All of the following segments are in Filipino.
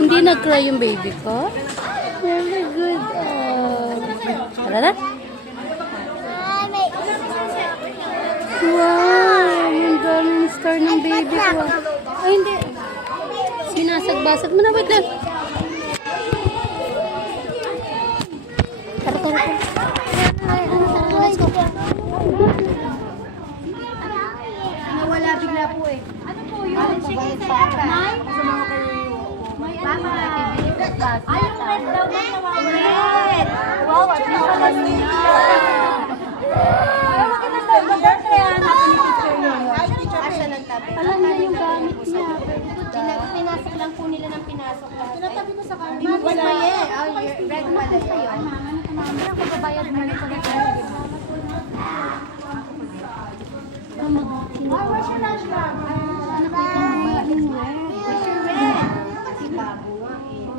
Hindi nag-cry yung baby ko? Very good. Tara na. Wow! Ang daming star ng baby ko. Ay, hindi. Sinasagbasag mo na. Wait lang. Tara, tara, tara. Let's go. Nawala bigla po eh. Ano po yun? Sige, may Mama, ay, yung red daw na nawawala. Red! Wow, at least pala niya. Ay, wag ka na tayo. Mag-art kaya natin yung picture niyo. Asa ng tabi? Alam niya yung gamit niya. Pinasok lang po nila ng pinasok. Tinatabi ko sa kanya. Hindi mo wala eh. Red pala yun. Ang pagbabayad mo rin pala. Where's your lunch bag?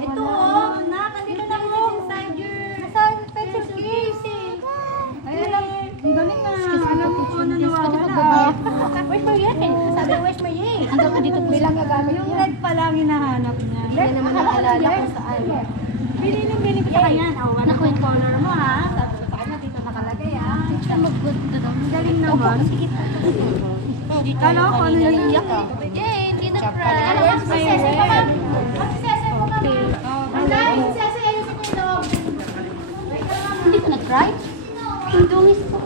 Ito oh, nakandito na po inside your pencil case eh. Ayun lang. Ang galing na. Alam mo kung ano nawawala. Where's my yen? Sabi, where's my yen? Hanggang dito po Bilang gagamit yung red pa lang hinahanap niya. Hindi naman naalala kung saan. Bili ko sa kanya. Naku yung color mo ha. Sabi ko sa kanya dito nakalagay ha. Ang galing naman. Kala ko ano yung iyak ah. Hindi na-cry. Where's my red? Hindi ka nag-cry? Ang dungis ko.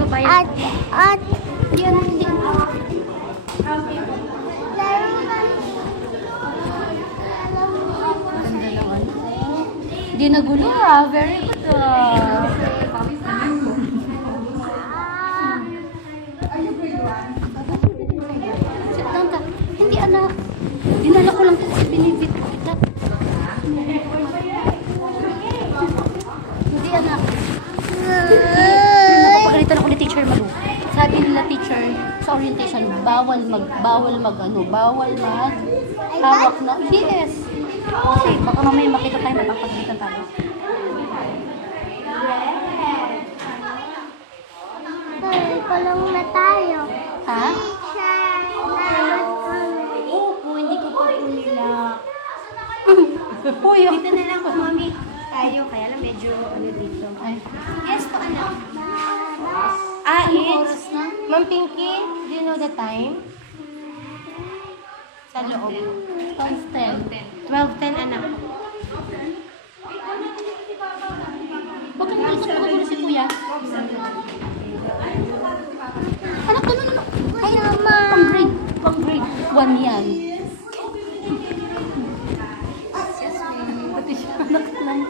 Babayad. Yan, hindi. Hindi nagulo ah. Very good ah. Sit down ka. Hindi anak. Dinala ko lang kasi binibit kita. Hindi anak. Napagalitan ako ni Teacher Malu. Sabi nila teacher sa orientation, bawal mag hawak na. Yes. Kasi baka mamaya makita tayo, mapapagalitan tayo. Kulong na tayo. Ha? Opo, hindi ko pa po nila. Puyo. Dito na lang po, mami. Tayo, kaya lang medyo ano dito. Ay. Yes po, anak. Anong It's oras na? Ma'am Pinky, do you know the time? Sa loob. 12:10. 12:10, anak. Huwag kang magulo si kuya. Anak, no. Ay, pang grade 1 yan. Pati siya, anak lang.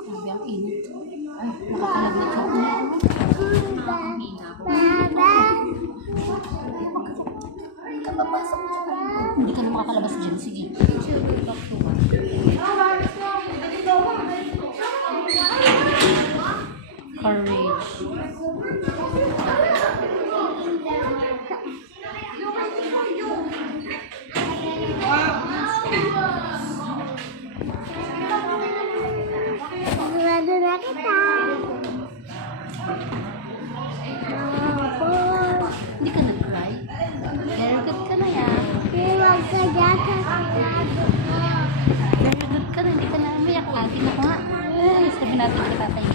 Grabe ang init. Ay, nakakalagnat ako. Hindi ka na makakalabas dyan. Sige. Courage. Sigurado na kita. Hindi ka nag-cry? Very good ka na yan. Huwag ka dyan sa Very good ka na. Hindi ka na umiyak. Akin ako nga. Ay, sabi natin kita tayo.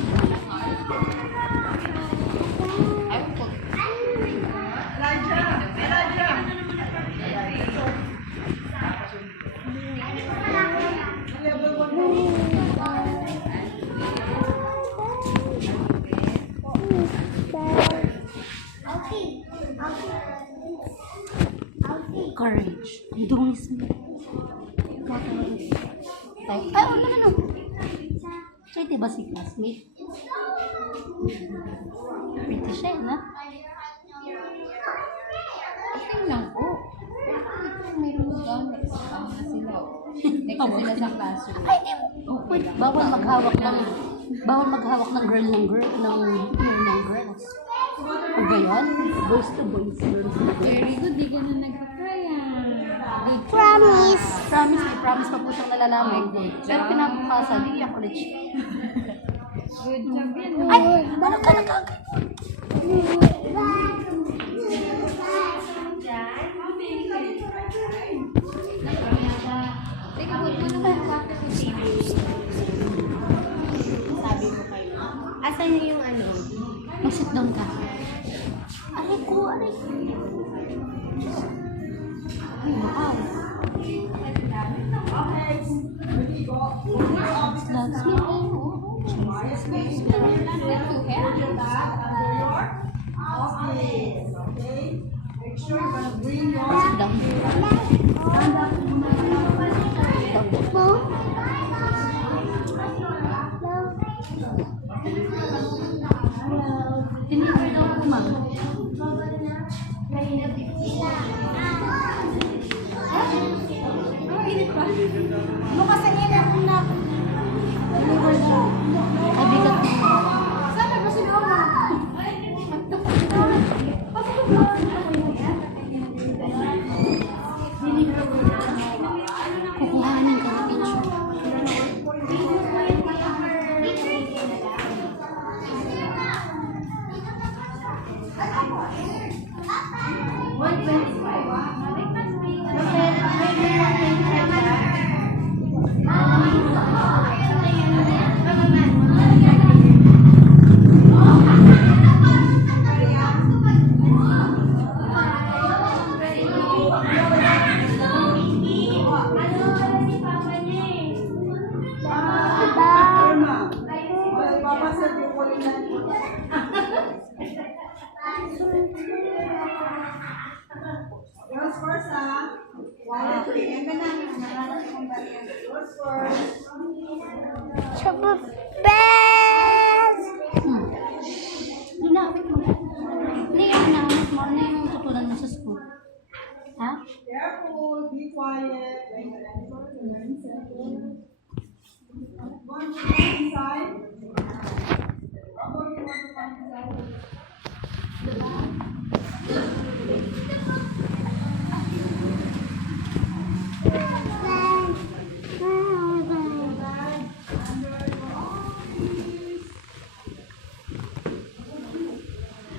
Courage. Ang dungis mo. Ay, ano. Siya, diba si classmate? Pretty siya, na? Tingnan ko. pa sila sa classroom. Ay, di mo. Bawal maghawak ng girl ng girls. Ano ba yan? Boys to boys. Girls to girls. Very good, di ka na nag-try ah. Promise. May promise pa po siyang nalalaman. Pero kinabukasan, iiyak ulit siya. Good job yan. Ay, ano ka nakagay? Teka, wait mo naman bakit yung TV? Sabi mo kayo. Asan yung ano? Mag-sit down ka. Aray ko. Ay, wow. Loves me. Sit down. Tinigil daw ako, ma'am. Bukas sa init na. Ay, bigat mo. Sana ba sinama? Kukuhanin ka ng picture. Yours first, ah. Quietly. And then, yours first. Super best. Inawit mo. Hindi yung inawit mo. Ano yung tutunan mo sa school? Ha? Careful. Be quiet. Going to go inside. What more you want to find inside?